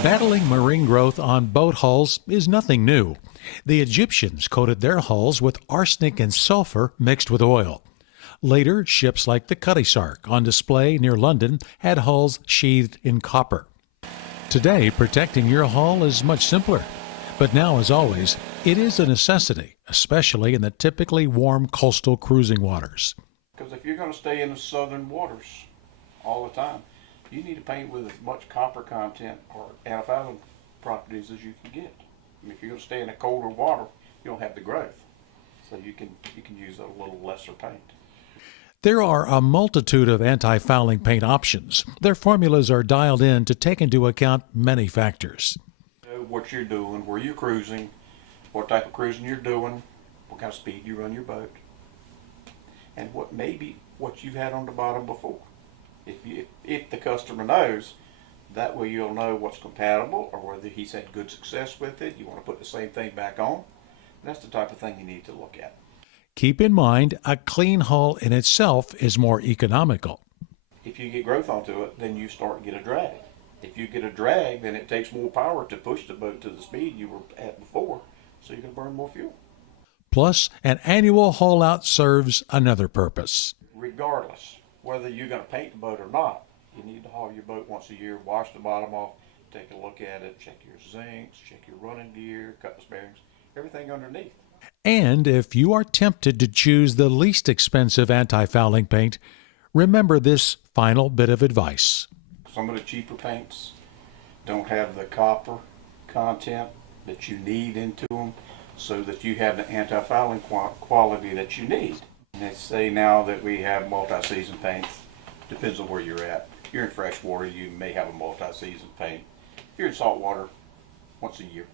Battling marine growth on boat hulls is nothing new. The Egyptians coated their hulls with arsenic and sulfur mixed with oil. Later, ships like the Cutty Sark on display near London had hulls sheathed in copper. Today, protecting your hull is much simpler. But now, as always, it is a necessity, especially in the typically warm coastal cruising waters. Because if you're going to stay in the southern waters all the time, you need to paint with as much copper content or antifouling properties as you can get. I mean, if you're going to stay in a colder water, you don't have the growth, so you can use a little lesser paint. There are a multitude of anti-fouling paint options. Their formulas are dialed in to take into account many factors. Know what you're doing, where you're cruising, what type of cruising you're doing, what kind of speed you run your boat, and what you've had on the bottom before. If the customer knows, that way you'll know what's compatible or whether he's had good success with it. You want to put the same thing back on. That's the type of thing you need to look at. Keep in mind, a clean hull in itself is more economical. If you get growth onto it, then you start to get a drag. If you get a drag, then it takes more power to push the boat to the speed you were at before, so you're going to burn more fuel. Plus, an annual hull out serves another purpose. Regardless, whether you're going to paint the boat or not, you need to haul your boat once a year, wash the bottom off, take a look at it, check your zincs, check your running gear, cutlass bearings, everything underneath. And if you are tempted to choose the least expensive anti-fouling paint, remember this final bit of advice. Some of the cheaper paints don't have the copper content that you need into them so that you have the anti-fouling quality that you need. And they say now that we have multi-season paints. Depends on where you're at. If you're in freshwater, you may have a multi-season paint. If you're in saltwater, once a year.